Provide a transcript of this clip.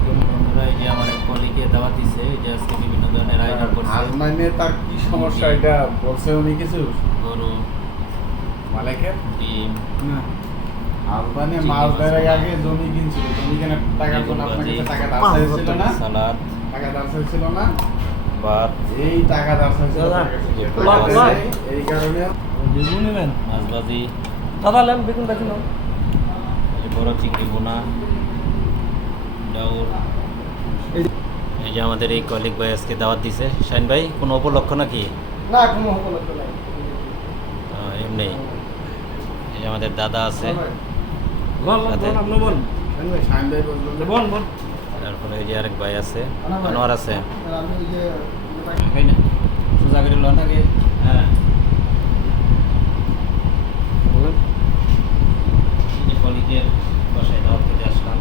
আলাইকুম বন্ধুরা, এই যে আমার এক কলিগে দাওয়াত দিছে, এই যে আজকে বিভিন্ন ধরনের আয়োজন করছে। আজমাইনে তার কি সমস্যা এটা বলছে উনি কিছু গরু, মালিকের ডিম, আজমাইনে মাছ ধরার আগে জমি কিনছিল, জমি কেনার টাকার জন্য আপনার কাছে টাকা ধার চাইছিল না, সালাদ, টাকা ধার চাইছিল না, ভাত, এই টাকা ধার চাইছিল দাদা, আপনার কাছে। বাহ, টাকা বাহ। দেয়, এই কারণে বেগুন নেবেন মাছ ভাজি, দাদা লেন বেগুন বেগুন নাও। এই যে বড় চিংড়ি বোনা, ডাউল। এই যে আমাদের এই কলিগ ভাই আজকে দাওয়াত দিছে। শাইন ভাই, কোনো উপলক্ষ নাকি? না কোনো উপলক্ষ নাই এমনি। এই যে আমাদের দাদা আছে, বল সাথে? বল আপনি বল শাইন ভাই বললো বল বল তারপরে এই যে আরেক ভাই আছে, আনোয়ার ভাই। আনোয়ার আছে। আমি ওই যে খাই না, সোজা করে লন আগে। হ্যাঁ, বলেন এই যে কলিগের বাসায় দাওয়াত খেতে আসলাম।